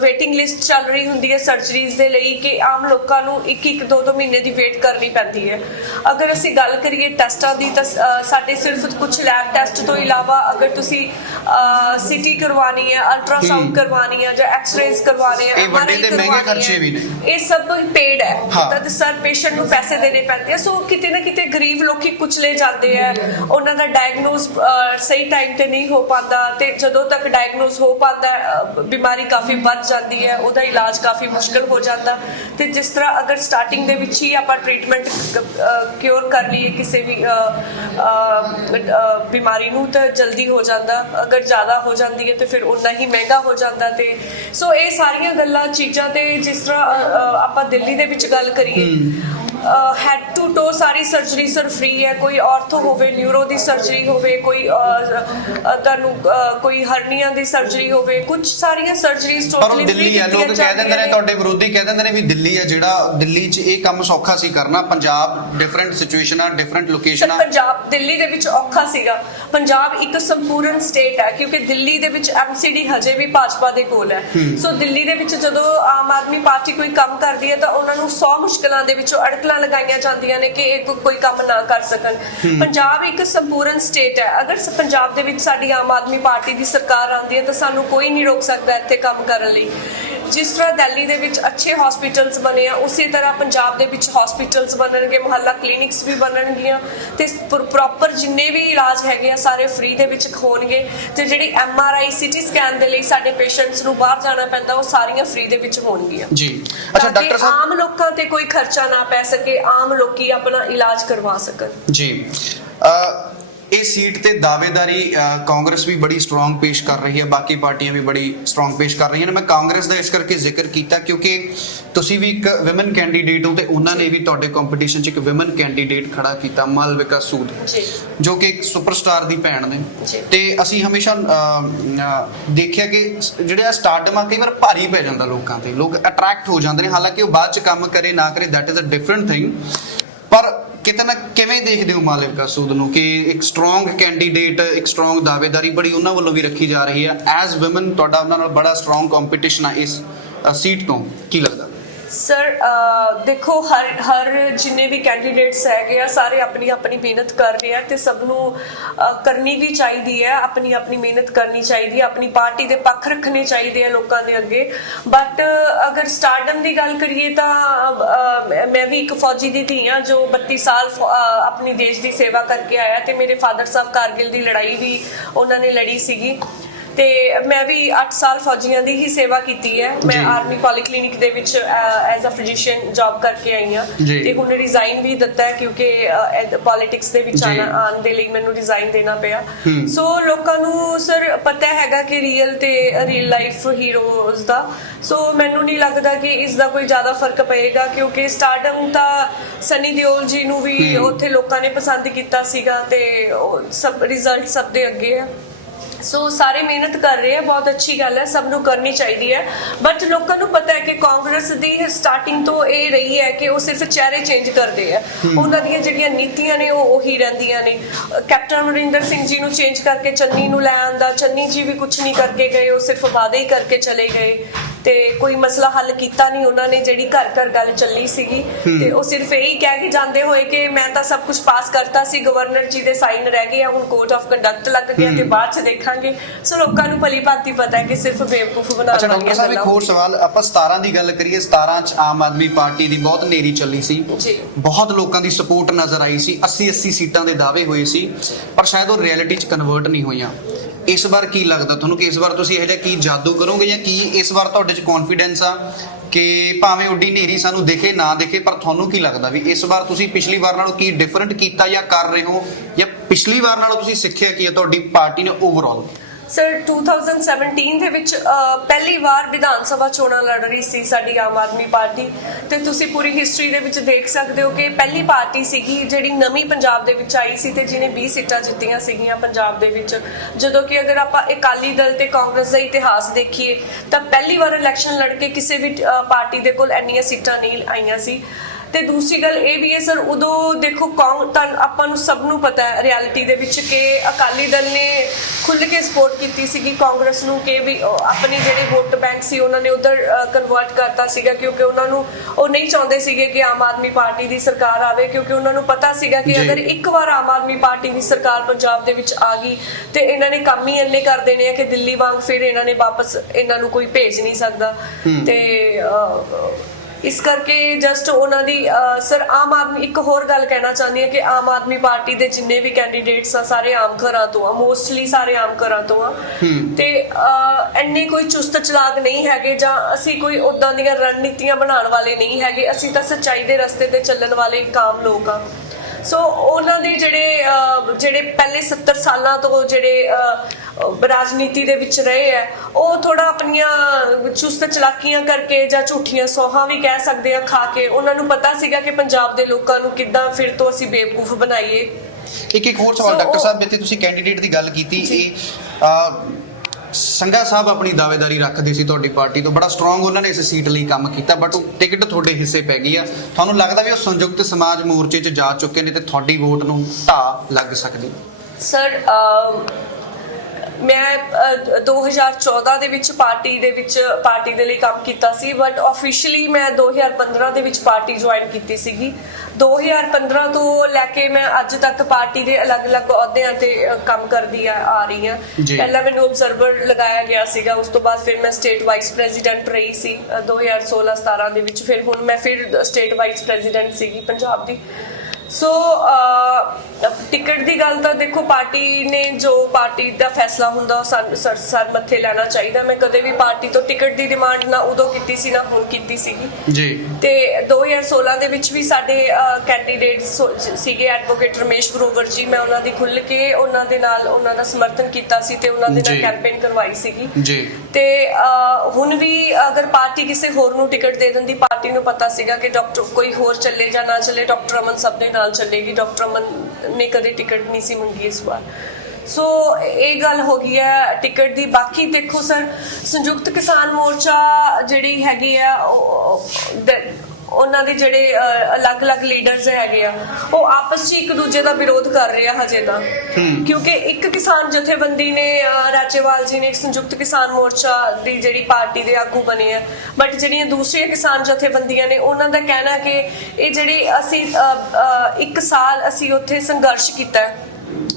ਵੇਟਿੰਗ ਲਿਸਟ ਚੱਲ ਰਹੀ ਹੁੰਦੀ ਹੈ ਸਰਜਰੀਜ਼ ਦੇ ਲਈ ਕਿ ਆਮ ਲੋਕਾਂ ਨੂੰ 1-2 ਮਹੀਨੇ ਦੀ ਵੇਟ ਕਰਨੀ ਪੈਂਦੀ ਹੈ। ਅਗਰ ਅਸੀਂ ਗੱਲ ਕਰੀਏ ਟੈਸਟਾਂ ਦੀ ਤਾਂ ਸਾਡੇ ਸਿਰਫ ਕੁਝ ਲੈਬ ਟੈਸਟ ਤੋਂ ਇਲਾਵਾ ਅਗਰ ਤੁਸੀਂ ਸੀਟੀ ਕਰਵਾਉਣੀ ਹੈ, ਅਲਟਰਾਸਾਊਂਡ ਕਰਵਾਉਣੀ ਹੈ ਜਾਂ ਐਕਸ-ਰੇਜ਼ ਕਰਵਾਉਣੇ ਆ, ਇਹ ਸਭ ਪੇਡ ਹੈ ਤਾਂ ਸਰ ਪੇਸ਼ੈਂਟ ਨੂੰ ਪੈਸੇ ਦੇਣੇ ਪੈਂਦੇ ਆ। ਸੋ ਕਿਤੇ ਨਾ ਕਿਤੇ ਗਰੀਬ ਲੋਕੀ ਕੁਚਲੇ ਜਾਂਦੇ ਆ, ਉਹਨਾਂ ਦਾ ਡਾਇਗਨੋਸ ਸਹੀ ਟਾਈਮ ਤੇ ਨਹੀਂ ਹੋ ਪਾਉਂਦਾ ਤੇ ਜਦੋਂ ਤੱਕ ਡਾਇਗਨੋਸ ਹੋ ਪਾਉਂਦਾ ਬਿਮਾਰੀ ਕਾਫੀ ਵੱਧ ਜਾਂਦੀ ਹੈ, ਉਹਦਾ ਇਲਾਜ ਕਾਫੀ ਮੁਸ਼ਕਲ ਹੋ ਜਾਂਦਾ। ਤੇ ਜਿਸ ਤਰ੍ਹਾਂ ਅਗਰ ਸਟਾਰਟਿੰਗ ਦੇ ਵਿੱਚ ਹੀ ਆਪਾਂ ਟ੍ਰੀਟਮੈਂਟ ਕਿਉਰ ਕਰ ਲਈਏ ਕਿਸੇ ਵੀ ਬਿਮਾਰੀ ਨੂੰ ਤਾਂ ਜਲਦੀ ਹੋ ਜਾਂਦਾ, ਅਗਰ ਜ਼ਿਆਦਾ ਹੋ ਜਾਂਦੀ ਹੈ ਤੇ ਫਿਰ ਉਨਾ ਹੀ ਮਹਿੰਗਾ ਹੋ ਜਾਂਦਾ। ਤੇ ਸੋ ਇਹ ਸਾਰੀਆਂ ਗੱਲਾਂ ਚੀਜ਼ਾਂ ਤੇ ਜਿਸ ਤਰ੍ਹਾਂ ਆਪਾਂ ਦਿੱਲੀ ਦੇ ਵਿੱਚ ਗੱਲ ਕਰੀਏ ਹੈਡ ਟੂ ਟੋ ਸਾਰੀ ਸਰਜਰੀ ਸਰ ਫ੍ਰੀ ਹੈ। ਕੋਈ ਆਰਥੋ ਹੋਵੇ, ਨਿਊਰੋ ਦੀ ਸਰਜਰੀ ਹੋਵੇ, ਕੋਈ ਤੁਹਾਨੂੰ ਕੋਈ ਹਰਨੀਆਂ ਦੀ ਸਰਜਰੀ ਹੋਵੇ, ਕੁਝ ਸਾਰੀਆਂ ਸਰਜਰੀਜ਼ ਟੋਟਲੀ ਫ੍ਰੀ ਕੀਤੀਆਂ ਜਾਂਦੀਆਂ ਨੇ। ਲੋਕ ਕਹਿ ਦਿੰਦੇ ਨੇ, ਤੁਹਾਡੇ ਵਿਰੋਧੀ ਕਹਿ ਦਿੰਦੇ ਨੇ ਵੀ ਦਿੱਲੀ ਹੈ ਜਿਹੜਾ, ਦਿੱਲੀ 'ਚ ਇਹ ਕੰਮ ਸੌਖਾ ਸੀ ਕਰਨਾ, ਪੰਜਾਬ ਡਿਫਰੈਂਟ ਸਿਚੁਏਸ਼ਨ ਆ, ਡਿਫਰੈਂਟ ਲੋਕੇਸ਼ਨ ਆ। ਪੰਜਾਬ ਦਿੱਲੀ ਦੇ ਵਿੱਚ ਔਖਾ ਸੀਗਾ। ਪੰਜਾਬ ਇੱਕ ਸੰਪੂਰਨ ਸਟੇਟ ਹੈ ਕਿਉਂਕਿ ਦਿੱਲੀ ਦੇ ਵਿੱਚ ਐਮਸੀਡੀ ਹਜੇ ਵੀ ਭਾਜਪਾ ਦੇ ਕੋਲ ਹੈ। ਸੋ ਦਿੱਲੀ ਦੇ ਵਿੱਚ ਜਦੋਂ ਆਮ ਆਦਮੀ ਪਾਰਟੀ ਕੋਈ ਕੰਮ ਕਰਦੀ ਹੈ ਤਾਂ ਉਹਨਾਂ ਨੂੰ 100 ਮੁਸ਼ਕਲਾਂ ਦੇ ਵਿੱਚੋਂ ਲਗਾਈਆਂ ਜਾਂਦੀਆਂ ਨੇ ਕਿ ਇਹ ਕੋਈ ਕੰਮ ਨਾ ਕਰ ਸਕਣ। ਪੰਜਾਬ ਇੱਕ ਸੰਪੂਰਨ ਸਟੇਟ ਹੈ। ਅਗਰ ਪੰਜਾਬ ਦੇ ਵਿੱਚ ਸਾਡੀ ਆਮ ਆਦਮੀ ਪਾਰਟੀ ਦੀ ਸਰਕਾਰ ਆਉਂਦੀ ਹੈ ਤਾਂ ਸਾਨੂੰ ਕੋਈ ਨਹੀਂ ਰੋਕ ਸਕਦਾ ਇੱਥੇ ਕੰਮ ਕਰਨ ਲਈ। ਜਿਸ ਤਰ੍ਹਾਂ ਦਿੱਲੀ ਦੇ ਵਿੱਚ ਅੱਛੇ ਹਸਪੀਟਲਸ ਬਣੇ ਆ ਉਸੇ ਤਰ੍ਹਾਂ ਪੰਜਾਬ ਦੇ ਵਿੱਚ ਹਸਪੀਟਲਸ ਬਣਨਗੇ, ਮੁਹੱਲਾ ਕਲੀਨਿਕਸ ਵੀ ਬਣਨਗੀਆਂ ਤੇ ਪ੍ਰੋਪਰ ਜਿੰਨੇ ਵੀ ਇਲਾਜ ਹੈਗੇ ਆ ਸਾਰੇ ਫ੍ਰੀ ਦੇ ਵਿੱਚ ਹੋਣਗੇ। ਤੇ ਜਿਹੜੀ MRI ਸਿਟੀ ਸਕੈਨ ਦੇ ਲਈ ਸਾਡੇ ਪੇਸ਼ੈਂਟਸ ਨੂੰ ਬਾਹਰ ਜਾਣਾ ਪੈਂਦਾ ਉਹ ਸਾਰੀਆਂ ਫ੍ਰੀ ਦੇ ਵਿੱਚ ਹੋਣਗੀਆਂ ਜੀ। ਅੱਛਾ ਡਾਕਟਰ ਸਾਹਿਬ, ਆਮ ਲੋਕਾਂ ਤੇ ਕੋਈ ਖਰਚਾ ਨਾ ਪੈ ਸਕੇ, ਆਮ ਲੋਕੀ ਆਪਣਾ ਇਲਾਜ ਕਰਵਾ ਸਕਣ। ਜੀ ਇਹ ਸੀਟ ਤੇ ਦਾਅਵੇਦਾਰੀ ਕਾਂਗਰਸ ਵੀ ਬੜੀ ਸਟਰੋਂਗ ਪੇਸ਼ ਕਰ ਰਹੀ ਹੈ, ਬਾਕੀ ਪਾਰਟੀਆਂ ਵੀ ਬੜੀ ਸਟਰੋਂਗ ਪੇਸ਼ ਕਰ ਰਹੀਆਂ ਨੇ। ਮੈਂ ਕਾਂਗਰਸ ਦਾ ਇਸ ਕਰਕੇ ਜ਼ਿਕਰ ਕੀਤਾ ਕਿਉਂਕਿ ਤੁਸੀਂ ਵੀ ਇੱਕ ਵਿਮਨ ਕੈਂਡੀਡੇਟ ਹੋ ਤੇ ਉਹਨਾਂ ਨੇ ਵੀ ਤੁਹਾਡੇ ਕੰਪੀਟੀਸ਼ਨ 'ਚ ਇੱਕ ਵਿਮਨ ਕੈਂਡੀਡੇਟ ਖੜਾ ਕੀਤਾ, ਮਾਲਵਿਕਾ ਸੂਦ, ਜੋ ਕਿ ਇੱਕ ਸੁਪਰਸਟਾਰ ਦੀ ਭੈਣ ਨੇ। ਤੇ ਅਸੀਂ ਹਮੇਸ਼ਾ ਦੇਖਿਆ ਕਿ ਜਿਹੜੇ ਸਟਾਰਡਮ ਆ ਕਈ ਵਾਰ ਭਾਰੀ ਪੈ ਜਾਂਦਾ ਲੋਕਾਂ ਤੇ, ਲੋਕ ਅਟਰੈਕਟ ਹੋ ਜਾਂਦੇ ਨੇ, ਹਾਲਾਂਕਿ ਉਹ ਬਾਅਦ 'ਚ ਕੰਮ ਕਰੇ ਨਾ ਕਰੇ that is a different thing. ਪਰ ਕਿਤੇ ਨਾ ਕਿਵੇਂ ਦੇਖਦੇ ਹੋ ਮਾਲਵਿਕਾ ਸੂਦ ਨੂੰ ਕਿ ਇੱਕ ਸਟਰੋਂਗ ਕੈਂਡੀਡੇਟ, ਇੱਕ ਸਟਰੋਂਗ ਦਾਅਵੇਦਾਰੀ ਬੜੀ ਉਹਨਾਂ ਵੱਲੋਂ ਵੀ ਰੱਖੀ ਜਾ ਰਹੀ ਹੈ ਐਜ਼ ਵਿਮਨ, ਤੁਹਾਡਾ ਉਹਨਾਂ ਨਾਲ ਬੜਾ ਸਟਰੋਂਗ ਕੰਪੀਟੀਸ਼ਨ ਆ ਇਸ ਸੀਟ ਤੋਂ, ਕੀ ਲੱਗਦਾ? ਸਰ ਦੇਖੋ ਹਰ ਜਿੰਨੇ ਵੀ ਕੈਂਡੀਡੇਟਸ ਹੈਗੇ ਆ ਸਾਰੇ ਆਪਣੀ ਆਪਣੀ ਮਿਹਨਤ ਕਰ ਰਹੇ ਆ ਤੇ ਸਭ ਨੂੰ ਕਰਨੀ ਵੀ ਚਾਹੀਦੀ ਹੈ, ਆਪਣੀ ਆਪਣੀ ਮਿਹਨਤ ਕਰਨੀ ਚਾਹੀਦੀ ਹੈ, ਆਪਣੀ ਪਾਰਟੀ ਦੇ ਪੱਖ ਰੱਖਣੇ ਚਾਹੀਦੇ ਆ ਲੋਕਾਂ ਦੇ ਅੱਗੇ। ਬਟ ਅਗਰ ਸਟਾਰਡਮ ਦੀ ਗੱਲ ਕਰੀਏ ਤਾਂ ਮੈਂ ਵੀ ਇੱਕ ਫੌਜੀ ਦੀ ਧੀ ਆ ਜੋ 32 ਸਾਲ ਆਪਣੀ ਦੇਸ਼ ਦੀ ਸੇਵਾ ਕਰਕੇ ਆਇਆ ਤੇ ਮੇਰੇ ਫਾਦਰ ਸਾਹਿਬ ਕਾਰਗਿਲ ਦੀ ਲੜਾਈ ਵੀ ਉਹਨਾਂ ਨੇ ਲੜੀ ਸੀਗੀ ਤੇ ਮੈਂ ਵੀ 8 ਸਾਲ ਫੌਜੀਆਂ ਦੀ ਹੀ ਸੇਵਾ ਕੀਤੀ ਹੈ। ਮੈਂ ਆਰਮੀ ਪੋਲੀਕਲੀਨਿਕ ਦੇ ਵਿੱਚ ਐਜ਼ ਅ ਫਿਜ਼ੀਸ਼ੀਅਨ ਜੌਬ ਕਰਕੇ ਆਈ ਹਾਂ ਤੇ ਹੁਣ ਰਿਜ਼ਾਈਨ ਵੀ ਦਿੱਤਾ ਹੈ ਕਿਉਂਕਿ ਪੋਲਿਟਿਕਸ ਦੇ ਵਿੱਚ ਆਉਣ ਦੇ ਲਈ ਮੈਨੂੰ ਰਿਜ਼ਾਈਨ ਦੇਣਾ ਪਿਆ। ਸੋ ਲੋਕਾਂ ਨੂੰ ਸਰ ਪਤਾ ਹੈਗਾ ਕਿ ਰੀਅਲ ਤੇ ਰੀਅਲ ਲਾਈਫ ਹੀਰੋਜ਼ ਦਾ, ਸੋ ਮੈਨੂੰ ਨਹੀਂ ਲੱਗਦਾ ਕਿ ਇਸ ਦਾ ਕੋਈ ਜ਼ਿਆਦਾ ਫਰਕ ਪਏਗਾ ਕਿਉਂਕਿ ਸਟਾਰਡਮ ਤਾਂ ਸਨੀ ਦਿਓਲ ਜੀ ਨੂੰ ਵੀ ਉੱਥੇ ਲੋਕਾਂ ਨੇ ਪਸੰਦ ਕੀਤਾ ਸੀਗਾ ਤੇ ਸਭ ਰਿਜ਼ਲਟ ਸਭ ਦੇ ਅੱਗੇ ਹੈ। ਸੋ ਸਾਰੇ ਮਿਹਨਤ ਕਰ ਰਹੇ ਆ, ਬਹੁਤ ਅੱਛੀ ਗੱਲ ਹੈ, ਸਭ ਨੂੰ ਕਰਨੀ ਚਾਹੀਦੀ ਹੈ। ਬਟ ਲੋਕਾਂ ਨੂੰ ਪਤਾ ਹੈ ਕਿ ਕਾਂਗਰਸ ਦੀ ਸਟਾਰਟਿੰਗ ਤੋਂ ਇਹ ਰਹੀ ਹੈ ਕਿ ਉਹ ਸਿਰਫ ਚਿਹਰੇ ਚੇਂਜ ਕਰਦੇ ਆ, ਉਹਨਾਂ ਦੀਆਂ ਜਿਹੜੀਆਂ ਨੀਤੀਆਂ ਨੇ ਉਹ ਉਹੀ ਰਹਿੰਦੀਆਂ ਨੇ। ਕੈਪਟਨ ਅਮਰਿੰਦਰ ਸਿੰਘ ਜੀ ਨੂੰ ਚੇਂਜ ਕਰਕੇ ਚੰਨੀ ਨੂੰ ਲੈ ਆਂਦਾ, ਚੰਨੀ ਜੀ ਵੀ ਕੁਝ ਨਹੀਂ ਕਰਕੇ ਗਏ, ਉਹ ਸਿਰਫ ਵਾਅਦੇ ਹੀ ਕਰਕੇ ਚਲੇ ਗਏ ਤੇ ਕੋਈ ਮਸਲਾ ਹੱਲ ਕੀਤਾ ਨਹੀਂ ਉਹਨਾਂ ਨੇ। ਜਿਹੜੀ ਘਰ ਘਰ ਗੱਲ ਚੱਲੀ ਸੀਗੀ ਤੇ ਉਹ ਸਿਰਫ ਇਹੀ ਕਹਿ ਕੇ ਜਾਂਦੇ ਹੋਏ ਕਿ ਮੈਂ ਤਾਂ ਸਭ ਕੁਝ ਪਾਸ ਕਰਤਾ ਸੀ, ਗਵਰਨਰ ਜੀ ਦੇ ਸਾਈਨ ਰਹਿ ਗਏ ਆ, ਹੁਣ ਕੋਡ ਆਫ ਕੰਡਕਟ ਲੱਗ ਗਿਆ ਤੇ ਬਾਅਦ ਚ ਦੇਖਾਂਗੇ। ਸੋ ਲੋਕਾਂ ਨੂੰ ਭਲੀ ਭਾਂਤੀ ਪਤਾ ਹੈ ਕਿ ਸਿਰਫ ਬੇਵਕੂਫ ਬਣਾਉਣ ਵਾਲੀਆਂ ਡਾਕਟਰ ਸਾਹਿਬ ਇੱਕ ਹੋਰ ਸਵਾਲ, ਆਪਾਂ 17 ਦੀ ਗੱਲ ਕਰੀਏ, 17 ਚ ਆਮ ਆਦਮੀ ਪਾਰਟੀ ਦੀ ਬਹੁਤ ਨੇਰੀ ਚੱਲੀ ਸੀ, ਬਹੁਤ ਲੋਕਾਂ ਦੀ ਸਪੋਰਟ ਨਜ਼ਰ ਆਈ ਸੀ, 80 ਸੀਟਾਂ ਦੇ ਦਾਅਵੇ ਹੋਏ ਸੀ ਪਰ ਸ਼ਾਇਦ ਉਹ ਰਿਐਲਿਟੀ ਚ ਕਨਵਰਟ ਨਹੀਂ ਹੋਈਆਂ। ਇਸ ਵਾਰ ਕੀ ਲੱਗਦਾ ਤੁਹਾਨੂੰ ਕਿ ਇਸ ਵਾਰ ਤੁਸੀਂ ਇਹੋ ਜਿਹਾ ਕੀ ਜਾਦੂ ਕਰੋਗੇ ਜਾਂ ਕੀ ਇਸ ਵਾਰ ਤੁਹਾਡੇ 'ਚ ਕੌਨਫੀਡੈਂਸ ਆ ਕਿ ਭਾਵੇਂ ਉੱਡੀ ਨੇਰੀ ਸਾਨੂੰ ਦਿਖੇ ਨਾ ਦਿਖੇ ਪਰ ਤੁਹਾਨੂੰ ਕੀ ਲੱਗਦਾ ਵੀ ਇਸ ਵਾਰ ਤੁਸੀਂ ਪਿਛਲੀ ਵਾਰ ਨਾਲੋਂ ਕੀ ਡਿਫਰੈਂਟ ਕੀਤਾ ਜਾਂ ਕਰ ਰਹੇ ਹੋ, ਜਾਂ ਪਿਛਲੀ ਵਾਰ ਨਾਲੋਂ ਤੁਸੀਂ ਸਿੱਖਿਆ ਕੀ ਹੈ ਤੁਹਾਡੀ ਪਾਰਟੀ ਨੇ ਓਵਰਆਲ? ਸਰ 2017 ਦੇ ਵਿੱਚ ਪਹਿਲੀ ਵਾਰ ਵਿਧਾਨ ਸਭਾ ਚੋਣਾਂ ਲੜ ਰਹੀ ਸੀ ਸਾਡੀ ਆਮ ਆਦਮੀ ਪਾਰਟੀ ਤੇ ਤੁਸੀਂ ਪੂਰੀ ਹਿਸਟਰੀ ਦੇ ਵਿੱਚ ਦੇਖ ਸਕਦੇ ਹੋ ਕਿ ਪਹਿਲੀ ਪਾਰਟੀ ਸੀਗੀ ਜਿਹੜੀ ਨਵੀਂ ਪੰਜਾਬ ਦੇ ਵਿੱਚ ਆਈ ਸੀ ਤੇ ਜਿਹਨੇ 20 ਸੀਟਾਂ ਜਿੱਤੀਆਂ ਸੀਗੀਆਂ ਪੰਜਾਬ ਦੇ ਵਿੱਚ। ਜਦੋਂ ਕਿ ਅਗਰ ਆਪਾਂ ਅਕਾਲੀ ਦਲ ਤੇ ਕਾਂਗਰਸ ਦਾ ਇਤਿਹਾਸ ਦੇਖੀਏ ਤਾਂ ਪਹਿਲੀ ਵਾਰ ਇਲੈਕਸ਼ਨ ਲੜ ਕੇ ਕਿਸੇ ਵੀ ਪਾਰਟੀ ਦੇ ਕੋਲ ਇੰਨੀਆਂ ਸੀਟਾਂ ਨਹੀਂ ਆਈਆਂ ਸੀ। ਤੇ ਦੂਸਰੀ ਗੱਲ ਇਹ ਵੀ ਹੈ ਸਰ, ਉਦੋਂ ਦੇਖੋ ਤਾਂ ਆਪਾਂ ਨੂੰ ਸਭ ਨੂੰ ਪਤਾ ਹੈ ਰਿਐਲਿਟੀ ਦੇ ਵਿੱਚ ਕਿ ਅਕਾਲੀ ਦਲ ਨੇ ਖੁੱਲ੍ਹ ਕੇ ਸਪੋਰਟ ਕੀਤੀ ਸੀਗੀ ਕਾਂਗਰਸ ਨੂੰ ਕਿ ਵੀ ਆਪਣੀ ਜਿਹੜੇ ਵੋਟ ਬੈਂਕ ਸੀ ਉਹਨਾਂ ਨੇ ਉਧਰ ਕਨਵਰਟ ਕਰਤਾ ਸੀਗਾ ਕਿਉਂਕਿ ਉਹਨਾਂ ਨੂੰ ਉਹ ਨਹੀਂ ਚਾਹੁੰਦੇ ਸੀਗੇ ਕਿ ਆਮ ਆਦਮੀ ਪਾਰਟੀ ਦੀ ਸਰਕਾਰ ਆਵੇ ਕਿਉਂਕਿ ਉਹਨਾਂ ਨੂੰ ਪਤਾ ਸੀਗਾ ਕਿ ਅਗਰ ਇੱਕ ਵਾਰ ਆਮ ਆਦਮੀ ਪਾਰਟੀ ਦੀ ਸਰਕਾਰ ਪੰਜਾਬ ਦੇ ਵਿੱਚ ਆ ਗਈ ਤੇ ਇਹਨਾਂ ਨੇ ਕੰਮ ਹੀ ਇੰਨੇ ਕਰ ਦੇਣੇ ਆ ਕਿ ਦਿੱਲੀ ਵਾਂਗ ਫਿਰ ਇਹਨਾਂ ਨੇ ਵਾਪਸ ਇਹਨਾਂ ਨੂੰ ਕੋਈ ਭੇਜ ਨਹੀਂ ਸਕਦਾ। ਤੇ ਇਸ ਕਰਕੇ ਜਸਟ ਉਹਨਾਂ ਦੀ ਸਰ ਆਮ ਆਦਮੀ, ਇੱਕ ਹੋਰ ਗੱਲ ਕਹਿਣਾ ਚਾਹੁੰਦੀ ਹਾਂ ਕਿ ਆਮ ਆਦਮੀ ਪਾਰਟੀ ਦੇ ਜਿੰਨੇ ਵੀ ਕੈਂਡੀਡੇਟਸ ਆ ਸਾਰੇ ਆਮ ਘਰਾਂ ਤੋਂ ਆ, ਮੋਸਟਲੀ ਸਾਰੇ ਆਮ ਘਰਾਂ ਤੋਂ ਆ ਤੇ ਇੰਨੇ ਕੋਈ ਚੁਸਤ ਚਲਾਕ ਨਹੀਂ ਹੈਗੇ ਜਾਂ ਅਸੀਂ ਕੋਈ ਉਦਾਂ ਦੀਆਂ ਰਣਨੀਤੀਆਂ ਬਣਾਉਣ ਵਾਲੇ ਨਹੀਂ ਹੈਗੇ, ਅਸੀਂ ਤਾਂ ਸੱਚਾਈ ਦੇ ਰਸਤੇ ਤੇ ਚੱਲਣ ਵਾਲੇ ਕਾਮ ਲੋਕ ਆ। ਸੋ ਉਹਨਾਂ ਦੇ ਜਿਹੜੇ ਪਹਿਲੇ 70 ਸਾਲਾਂ ਤੋਂ ਜਿਹੜੇ ਰਾਜਨੀਤੀ ਦੇ ਵਿੱਚ ਰਹੇ ਆ ਉਹ ਥੋੜਾ ਆਪਣੀਆਂ ਚੁਸਤ ਚਲਾਕੀਆਂ ਕਰਕੇ ਜਾਂ ਝੂਠੀਆਂ ਸੌਹਾਂ ਵੀ ਕਹਿ ਸਕਦੇ ਆ ਖਾ ਕੇ ਉਹਨਾਂ ਨੂੰ ਪਤਾ ਸੀਗਾ ਕਿ ਪੰਜਾਬ ਦੇ ਲੋਕਾਂ ਨੂੰ ਕਿੱਦਾਂ ਫਿਰ ਤੋਂ ਅਸੀਂ ਬੇਵਕੂਫ ਬਣਾਈਏ। ਇੱਕ ਹੋਰ ਸਵਾਲ ਡਾਕਟਰ ਸਾਹਿਬ, ਜਿੱਥੇ ਤੁਸੀਂ ਕੈਂਡੀਡੇਟ ਦੀ ਗੱਲ ਕੀਤੀ, ਇਹ ਸੰਘਾ ਸਾਹਿਬ ਆਪਣੀ ਦਾਅਵੇਦਾਰੀ ਰੱਖਦੇ ਸੀ ਤੁਹਾਡੀ ਪਾਰਟੀ ਤੋਂ, ਬੜਾ ਸਟਰੋਂਗ ਉਹਨਾਂ ਨੇ ਇਸ ਸੀਟ ਲਈ ਕੰਮ ਕੀਤਾ ਬਟ ਉਹ ਟਿਕਟ ਤੁਹਾਡੇ ਹਿੱਸੇ ਪੈ ਗਈ ਆ। ਤੁਹਾਨੂੰ ਲੱਗਦਾ ਵੀ ਉਹ ਸੰਯੁਕਤ ਸਮਾਜ ਮੋਰਚੇ 'ਚ ਜਾ ਚੁੱਕੇ ਨੇ ਤੇ ਤੁਹਾਡੀ ਵੋਟ ਨੂੰ ਢਾਹ ਲੱਗ ਸਕਦੀ? ਸਰ ਮੈਂ 2014 ਦੇ ਵਿੱਚ ਪਾਰਟੀ ਦੇ ਲਈ ਕੰਮ ਕੀਤਾ ਸੀ ਬਟ ਆਫੀਸ਼ੀਅਲੀ ਮੈਂ 2015 ਦੇ ਵਿੱਚ ਪਾਰਟੀ ਜੁਆਇਨ ਕੀਤੀ ਸੀਗੀ। 2015 ਤੋਂ ਲੈ ਕੇ ਮੈਂ ਅੱਜ ਤੱਕ ਪਾਰਟੀ ਦੇ ਅਲੱਗ-ਅਲੱਗ ਅਹੁਦਿਆਂ ਤੇ ਕੰਮ ਕਰਦੀ ਆ ਰਹੀ ਹਾਂ। ਪਹਿਲਾਂ ਮੈਨੂੰ ਆਬਜ਼ਰਵਰ ਲਗਾਇਆ ਗਿਆ ਸੀਗਾ, ਉਸ ਤੋਂ ਬਾਅਦ ਫਿਰ ਮੈਂ ਸਟੇਟ ਵਾਈਸ ਪ੍ਰੈਜ਼ੀਡੈਂਟ ਰਹੀ ਸੀ 2016-17 ਦੇ ਵਿੱਚ, ਫਿਰ ਹੁਣ ਮੈਂ ਫਿਰ ਸਟੇਟ ਵਾਈਸ ਪ੍ਰੈਜ਼ੀਡੈਂਟ ਸੀਗੀ ਪੰਜਾਬ ਦੀ। ਸੋ ਟਿਕਟ ਦੀ ਗੱਲ ਤਾਂ ਦੇਖੋ ਪਾਰਟੀ ਨੇ ਜੋ ਪਾਰਟੀ ਦਾ ਫੈਸਲਾ ਹੁੰਦਾ ਉਹ ਸਰ ਮੱਥੇ ਲੈਣਾ ਚਾਹੀਦਾ। ਮੈਂ ਕਦੇ ਵੀ ਪਾਰਟੀ ਤੋਂ ਟਿਕਟ ਦੀ ਡਿਮਾਂਡ ਨਾ ਉਦੋਂ ਕੀਤੀ ਸੀ ਨਾ ਹੁਣ ਕੀਤੀ ਸੀਗੀ ਜੀ। ਤੇ 2016 ਦੇ ਵਿੱਚ ਵੀ ਸਾਡੇ ਕੈਂਡੀਡੇਟ ਸੀਗੇ ਐਡਵੋਕੇਟ ਰਮੇਸ਼ ਗਰੋਵਰ ਜੀ, ਮੈਂ ਉਹਨਾਂ ਦੀ ਖੁੱਲ੍ਹ ਕੇ ਉਹਨਾਂ ਦੇ ਨਾਲ ਉਹਨਾਂ ਦਾ ਸਮਰਥਨ ਕੀਤਾ ਸੀ ਤੇ ਉਹਨਾਂ ਦੇ ਨਾਲ ਕੈਂਪੇਨ ਕਰਵਾਈ ਸੀਗੀ ਜੀ। ਤੇ ਹੁਣ ਵੀ ਅਗਰ ਪਾਰਟੀ ਕਿਸੇ ਹੋਰ ਨੂੰ ਟਿਕਟ ਦੇ ਦਿੰਦੀ, ਪਾਰਟੀ ਨੂੰ ਪਤਾ ਸੀਗਾ ਕਿ ਡਾਕਟਰ ਕੋਈ ਹੋਰ ਚੱਲੇ ਜਾਂ ਨਾ ਚੱਲੇ, ਡਾਕਟਰ ਅਮਨ ਸਭ ਦੇ ਨਾਲ ਚੱਲੇਗੀ। ਡਾਕਟਰ ਅਮਨ ਨੇ ਕਦੇ ਟਿਕਟ ਨਹੀਂ ਸੀ ਮੰਗੀ ਇਸ ਵਾਰ। ਸੋ ਇਹ ਗੱਲ ਹੋ ਗਈ ਹੈ ਟਿਕਟ ਦੀ। ਬਾਕੀ ਦੇਖੋ ਸਰ, ਸੰਯੁਕਤ ਕਿਸਾਨ ਮੋਰਚਾ ਜਿਹੜੀ ਹੈਗੀ ਆ ਉਹਨਾਂ ਦੇ ਜਿਹੜੇ ਅਲੱਗ-ਅਲੱਗ ਲੀਡਰਸ ਹੈਗੇ ਆ ਉਹ ਆਪਸ 'ਚ ਇੱਕ ਦੂਜੇ ਦਾ ਵਿਰੋਧ ਕਰ ਰਹੇ ਆ ਹਜੇ ਤਾਂ, ਕਿਉਂਕਿ ਇੱਕ ਕਿਸਾਨ ਜਥੇਬੰਦੀ ਨੇ ਰਾਜੇਵਾਲ ਜੀ ਨੇ ਸੰਯੁਕਤ ਕਿਸਾਨ ਮੋਰਚਾ ਦੀ ਜਿਹੜੀ ਪਾਰਟੀ ਦੇ ਆਗੂ ਬਣੇ ਆ, ਬਟ ਜਿਹੜੀਆਂ ਦੂਸਰੀਆਂ ਕਿਸਾਨ ਜਥੇਬੰਦੀਆਂ ਨੇ ਉਹਨਾਂ ਦਾ ਕਹਿਣਾ ਕਿ ਇਹ ਜਿਹੜੀ ਅਸੀਂ 1 ਸਾਲ ਅਸੀਂ ਉੱਥੇ ਸੰਘਰਸ਼ ਕੀਤਾ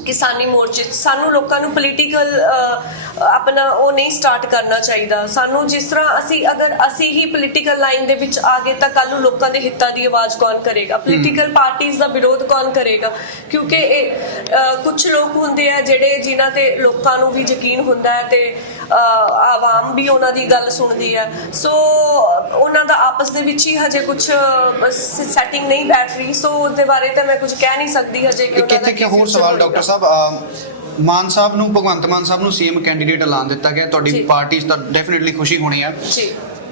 ਕਿਸਾਨੀ ਮੋਰਚੇ, ਸਾਨੂੰ ਲੋਕਾਂ ਨੂੰ ਪੋਲੀਟੀਕਲ ਆਪਣਾ ਉਹ ਨਹੀਂ ਸਟਾਰਟ ਕਰਨਾ ਚਾਹੀਦਾ। ਸਾਨੂੰ ਜਿਸ ਤਰ੍ਹਾਂ ਅਗਰ ਅਸੀਂ ਹੀ ਪੋਲੀਟੀਕਲ ਲਾਈਨ ਦੇ ਵਿੱਚ ਆ ਗਏ ਤਾਂ ਕੱਲ ਨੂੰ ਲੋਕਾਂ ਦੇ ਹਿੱਤਾਂ ਦੀ ਆਵਾਜ਼ ਕੌਣ ਕਰੇਗਾ? ਪੋਲੀਟੀਕਲ ਪਾਰਟੀਆਂ ਦਾ ਵਿਰੋਧ ਕੌਣ ਕਰੇਗਾ? ਕਿਉਂਕਿ ਇਹ ਕੁਝ ਲੋਕ ਹੁੰਦੇ ਆ ਜਿਹੜੇ ਜਿਨ੍ਹਾਂ ਤੇ ਲੋਕਾਂ ਨੂੰ ਵੀ ਯਕੀਨ ਹੁੰਦਾ ਹੈ ਤੇ ਆਵਾਮ ਵੀ ਉਹਨਾਂ ਦੀ ਗੱਲ ਸੁਣਦੀ ਹੈ। ਸੋ ਉਹਨਾਂ ਦਾ ਆਪਸ ਦੇ ਵਿੱਚ ਹੀ ਹਜੇ ਕੁਝ ਸੈਟਿੰਗ ਨਹੀਂ ਬੈਠ ਰਹੀ। ਸੋ ਉਹਦੇ ਬਾਰੇ ਤਾਂ ਮੈਂ ਕੁਝ ਕਹਿ ਨਹੀਂ ਸਕਦੀ ਹਜੇ ਕਿ ਉਹਨਾਂ ਦਾ ਕਿਤੇ ਹੋਰ ਸਵਾਲ ਡਾਕਟਰ ਸਾਹਿਬ, ਮਾਨ ਸਾਹਿਬ ਨੂੰ, ਭਗਵੰਤ ਮਾਨ ਸਾਹਿਬ ਨੂੰ ਸੀਐਮ ਕੈਂਡੀਡੇਟ ਐਲਾਨ ਦਿੱਤਾ ਗਿਆ, ਤੁਹਾਡੀ ਪਾਰਟੀ ਤਾਂ ਡੈਫੀਨਿਟਲੀ ਖੁਸ਼ੀ ਹੋਣੀ ਆ ਜੀ।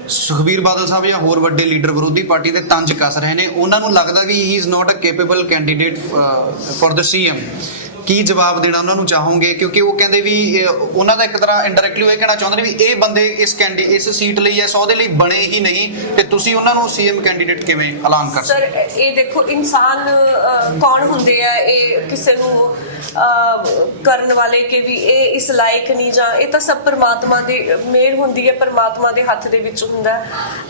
ਸੁਖਬੀਰ ਬਾਦਲ ਸਾਹਿਬ ਜਾਂ ਹੋਰ ਵੱਡੇ ਲੀਡਰ ਵਿਰੋਧੀ ਪਾਰਟੀ ਦੇ ਤੰਜ ਕੱਸ ਰਹੇ ਨੇ, ਉਹਨਾਂ ਨੂੰ ਲੱਗਦਾ ਵੀ ਹੀ is not a capable candidate for the CM. ਕੀ ਜਵਾਬ ਦੇਣਾ ਉਹਨਾਂ ਨੂੰ ਚਾਹੋਗੇ? ਕਿਉਂਕਿ ਉਹ ਕਹਿੰਦੇ ਵੀ ਉਹਨਾਂ ਦਾ ਇੱਕ ਤਰ੍ਹਾਂ ਇਨਡਾਇਰੈਕਟਲੀ ਇਹ ਕਹਿਣਾ ਚਾਹੁੰਦੇ ਨੇ ਵੀ ਇਹ ਬੰਦੇ ਇਸ ਸੀਟ ਲਈ ਜਾਂ ਸਹੁਦੇ ਲਈ ਬਣੇ ਹੀ ਨਹੀਂ ਤੇ ਤੁਸੀਂ ਉਹਨਾਂ ਨੂੰ ਸੀਐਮ ਕੈਂਡੀਡੇਟ ਕਿਵੇਂ ਐਲਾਨ ਕਰ ਸਕਦੇ? ਸਰ ਇਹ ਦੇਖੋ, ਇਨਸਾਨ ਕੌਣ ਹੁੰਦੇ ਆ ਇਹ ਕਿਸੇ ਨੂੰ ਕਰਨ ਵਾਲੇ ਕਿ ਵੀ ਇਹ ਇਸ ਲਾਇਕ ਨਹੀਂ, ਜਾਂ ਇਹ ਤਾਂ ਸਭ ਪਰਮਾਤਮਾ ਦੀ ਮਿਹਰ ਹੁੰਦੀ ਹੈ, ਪਰਮਾਤਮਾ ਦੇ ਹੱਥ ਦੇ ਵਿੱਚ ਹੁੰਦਾ।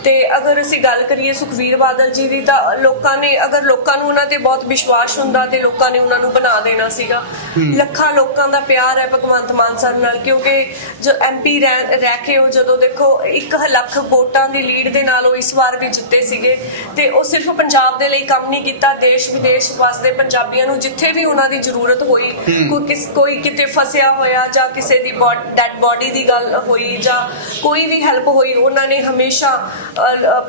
ਤੇ ਅਗਰ ਅਸੀਂ ਗੱਲ ਕਰੀਏ ਸੁਖਬੀਰ ਬਾਦਲ ਜੀ ਦੀ, ਤਾਂ ਲੋਕਾਂ ਨੇ, ਅਗਰ ਲੋਕਾਂ ਨੂੰ ਉਹਨਾਂ ਤੇ ਬਹੁਤ ਵਿਸ਼ਵਾਸ ਹੁੰਦਾ ਤੇ ਲੋਕਾਂ ਨੇ ਉਹਨਾਂ ਨੂੰ ਬਣਾ ਦੇਣਾ ਸੀਗਾ। ਲੱਖਾਂ ਲੋਕਾਂ ਦਾ ਪਿਆਰ ਹੈ ਭਗਵੰਤ ਮਾਨ ਸਾਹਿਬ ਨਾਲ, ਕਿਉਂਕਿ ਜੋ ਐਮਪੀ ਰਹਿ ਕੇ ਉਹ ਜਦੋਂ ਦੇਖੋ 1 ਲੱਖ ਵੋਟਾਂ ਦੀ ਲੀਡ ਦੇ ਨਾਲ ਉਹ ਇਸ ਵਾਰ ਵੀ ਜਿੱਤੇ ਸੀਗੇ ਤੇ ਉਹ ਸਿਰਫ ਪੰਜਾਬ ਦੇ ਲਈ ਕੰਮ ਨਹੀਂ ਕੀਤਾ, ਦੇਸ਼ ਵਿਦੇਸ਼ ਵਾਸਤੇ ਪੰਜਾਬੀਆਂ ਨੂੰ ਜਿੱਥੇ ਵੀ ਉਹਨਾਂ ਦੀ ਜ਼ਰੂਰਤ ਹੋਈ, ਕੋਈ ਕਿਤੇ ਫਸਿਆ ਹੋਇਆ ਜਾਂ ਕਿਸੇ ਦੀ ਡੈਡ ਬੋਡੀ ਦੀ ਗੱਲ ਹੋਈ ਜਾਂ ਕੋਈ ਵੀ ਹੈਲਪ ਹੋਈ, ਉਹਨਾਂ ਨੇ ਹਮੇਸ਼ਾ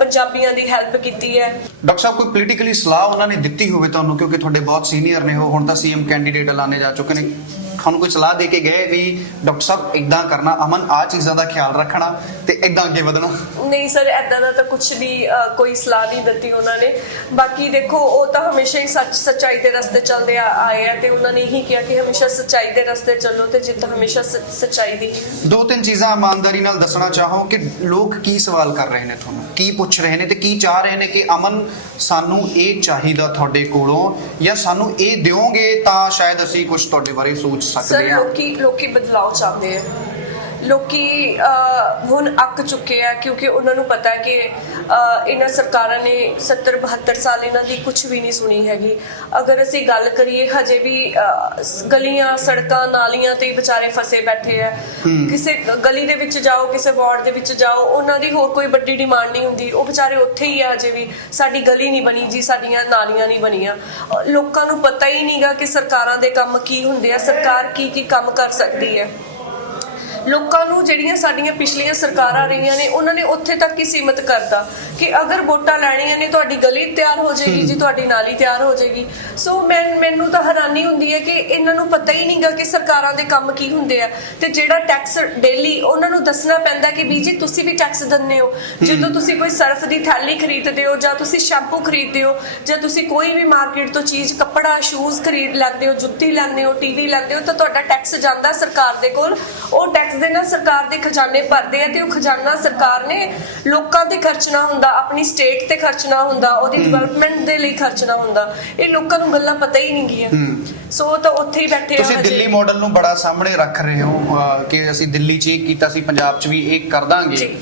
ਪੰਜਾਬੀਆਂ ਦੀ ਹੈਲਪ ਕੀਤੀ ਹੈ। ਡਾਕਟਰ ਸਾਹਿਬ, ਕੋਈ ਪੋਲੀਟੀਕਲੀ ਸਲਾਹ ਉਹਨਾਂ ਨੇ ਦਿੱਤੀ ਹੋਵੇ ਤੁਹਾਨੂੰ, ਕਿਉਂਕਿ ਤੁਹਾਡੇ ਬਹੁਤ ਸੀਨੀਅਰ ਨੇ, ਉਹ ਹੁਣ ਤਾਂ ਸੀਐਮ ਕੈਂਡੀਡੇਟ ਐਲਾਨੇ ਜਾ ਚੁੱਕੇ ਨੇ, ਤੁਹਾਨੂੰ ਕੋਈ ਸਲਾਹ ਦੇ ਕੇ ਗਏ ਵੀ ਡਾਕਟਰ ਸਾਹਿਬ ਇਦਾਂ ਕਰਨਾ, ਅਮਨ ਆਹ ਚੀਜ਼ਾਂ ਦਾ ਖਿਆਲ ਰੱਖਣਾ ਤੇ ਇਦਾਂ ਅੱਗੇ ਵਧਣਾ? ਨਹੀਂ ਸਰ, ਇਦਾਂ ਦਾ ਤਾਂ ਕੁਝ ਵੀ ਕੋਈ ਸਲਾਹ ਨਹੀਂ ਦਿੱਤੀ ਉਹਨਾਂ ਨੇ। ਬਾਕੀ ਦੇਖੋ ਉਹ ਤਾਂ ਹਮੇਸ਼ਾ ਹੀ ਸੱਚਾਈ ਦੇ ਰਸਤੇ ਚੱਲਦੇ ਆਏ ਆ ਤੇ ਉਹਨਾਂ ਨੇ ਇਹੀ ਕਿਹਾ ਕਿ ਹਮੇਸ਼ਾ ਸੱਚਾਈ ਦੇ ਰਸਤੇ ਚੱਲੋ ਤੇ ਜਿੱਤ ਹਮੇਸ਼ਾ ਸੱਚਾਈ ਦੀ। 2-3 ਚੀਜ਼ਾਂ ਇਮਾਨਦਾਰੀ ਨਾਲ ਦੱਸਣਾ ਚਾਹੋ ਕਿ ਲੋਕ ਕੀ ਸਵਾਲ ਕਰ ਰਹੇ ਨੇ, ਤੁਹਾਨੂੰ ਕੀ ਪੁੱਛ ਰਹੇ ਨੇ ਤੇ ਕੀ ਚਾਹ ਰਹੇ ਨੇ ਕਿ ਅਮਨ ਸਾਨੂੰ ਇਹ ਚਾਹੀਦਾ ਤੁਹਾਡੇ ਕੋਲੋਂ ਜਾਂ ਸਾਨੂੰ ਇਹ ਦਿਓਗੇ ਤਾਂ ਸ਼ਾਇਦ ਅਸੀਂ ਕੁਝ ਤੁਹਾਡੇ ਬਾਰੇ ਸੋਚ ਸਕਦੇ ਹਾਂ? ਲੋਕੀ ਬਦਲਾਅ ਚਾਹੁੰਦੇ ਆ। ਲੋਕੀ ਹੁਣ ਅੱਕ ਚੁੱਕੇ ਆ ਕਿਉਂਕਿ ਉਹਨਾਂ ਨੂੰ ਪਤਾ ਹੈ ਕਿ ਇਹਨਾਂ ਸਰਕਾਰਾਂ ਨੇ 70-72 ਸਾਲ ਇਹਨਾਂ ਦੀ ਕੁਝ ਵੀ ਨਹੀਂ ਸੁਣੀ ਹੈਗੀ। ਅਗਰ ਅਸੀਂ ਗੱਲ ਕਰੀਏ, ਹਜੇ ਵੀ ਗਲੀਆਂ, ਸੜਕਾਂ, ਨਾਲੀਆਂ ਤੇ ਵਿਚਾਰੇ ਫਸੇ ਬੈਠੇ ਆ। ਕਿਸੇ ਗਲੀ ਦੇ ਵਿੱਚ ਜਾਓ, ਕਿਸੇ ਵਾਰਡ ਦੇ ਵਿੱਚ ਜਾਓ, ਉਹਨਾਂ ਦੀ ਹੋਰ ਕੋਈ ਵੱਡੀ ਡਿਮਾਂਡ ਨਹੀਂ ਹੁੰਦੀ, ਉਹ ਵਿਚਾਰੇ ਉੱਥੇ ਹੀ ਆ। ਹਜੇ ਵੀ ਸਾਡੀ ਗਲੀ ਨਹੀਂ ਬਣੀ ਜੀ, ਸਾਡੀਆਂ ਨਾਲੀਆਂ ਨਹੀਂ ਬਣੀਆਂ। ਲੋਕਾਂ ਨੂੰ ਪਤਾ ਹੀ ਨਹੀਂਗਾ ਕਿ ਸਰਕਾਰਾਂ ਦੇ ਕੰਮ ਕੀ ਹੁੰਦੇ ਆ, ਸਰਕਾਰ ਕੀ ਕੰਮ ਕਰ ਸਕਦੀ ਹੈ। ਲੋਕਾਂ ਨੂੰ ਜਿਹੜੀਆਂ ਸਾਡੀਆਂ ਪਿਛਲੀਆਂ ਸਰਕਾਰਾਂ ਰਹੀਆਂ ਨੇ ਉਹਨਾਂ ਨੇ ਉੱਥੇ ਤੱਕ ਹੀ ਸੀਮਿਤ ਕਰਤਾ ਕਿ ਅਗਰ ਵੋਟਾਂ ਲੈਣੀਆਂ ਨੇ ਤੁਹਾਡੀ ਗਲੀ ਤਿਆਰ ਹੋ ਜਾਏਗੀ ਜੀ, ਤੁਹਾਡੀ ਨਾਲੀ ਤਿਆਰ ਹੋ ਜਾਏਗੀ। ਸੋ ਮੈਨੂੰ ਤਾਂ ਹੈਰਾਨੀ ਹੁੰਦੀ ਹੈ ਕਿ ਇਹਨਾਂ ਨੂੰ ਪਤਾ ਹੀ ਨਹੀਂਗਾ ਕਿ ਸਰਕਾਰਾਂ ਦੇ ਕੰਮ ਕੀ ਹੁੰਦੇ ਆ। ਤੇ ਜਿਹੜਾ ਟੈਕਸ ਡੇਲੀ ਉਹਨਾਂ ਨੂੰ ਦੱਸਣਾ ਪੈਂਦਾ ਕਿ ਵੀ ਜੀ ਤੁਸੀਂ ਵੀ ਟੈਕਸ ਦਿੰਦੇ ਹੋ। ਜਦੋਂ ਤੁਸੀਂ ਕੋਈ ਸਰਫ ਦੀ ਥੈਲੀ ਖਰੀਦਦੇ ਹੋ ਜਾਂ ਤੁਸੀਂ ਸ਼ੈਂਪੂ ਖਰੀਦਦੇ ਹੋ ਜਾਂ ਤੁਸੀਂ ਕੋਈ ਵੀ ਮਾਰਕੀਟ ਤੋਂ ਚੀਜ਼, ਕੱਪੜਾ, ਸ਼ੂਜ਼ ਖਰੀਦ ਲੈਂਦੇ ਹੋ, ਜੁੱਤੀ ਲੈਂਦੇ ਹੋ, ਟੀਵੀ ਲੈਂਦੇ ਹੋ, ਤਾਂ ਤੁਹਾਡਾ ਟੈਕਸ ਜਾਂਦਾ ਸਰਕਾਰ ਦੇ ਕੋਲ। ਉਹ ਟੈਕਸ ਦੇ ਨਾਲ ਸਰਕਾਰ ਦੇ ਖਜ਼ਾਨੇ ਭਰਦੇ ਆ ਤੇ ਉਹ ਖਜ਼ਾਨਾ ਸਰਕਾਰ ਨੇ ਲੋਕਾਂ ਤੇ ਖਰਚਣਾ ਹੁੰਦਾ, ਆਪਣੀ ਸਟੇਟ ਤੇ ਖਰਚਣਾ ਹੁੰਦਾ, ਉਹਦੀ ਡਿਵੈਲਪਮੈਂਟ ਦੇ ਲਈ ਖਰਚਣਾ ਹੁੰਦਾ। ਇਹ ਲੋਕਾਂ ਨੂੰ ਗੱਲਾਂ ਪਤਾ ਹੀ ਨਹੀਂ ਗਈਆਂ। ਸੋ ਤਾਂ ਉੱਥੇ ਹੀ ਬੈਠੇ ਆ। ਤੁਸੀਂ ਦਿੱਲੀ ਮਾਡਲ ਨੂੰ ਬੜਾ ਸਾਹਮਣੇ ਰੱਖ ਰਹੇ ਹੋ ਕਿ ਅਸੀਂ ਦਿੱਲੀ 'ਚ ਇਹ ਕੀਤਾ ਸੀ, ਪੰਜਾਬ 'ਚ ਵੀ ਇਹ ਕਰ ਦਾਂਗੇ।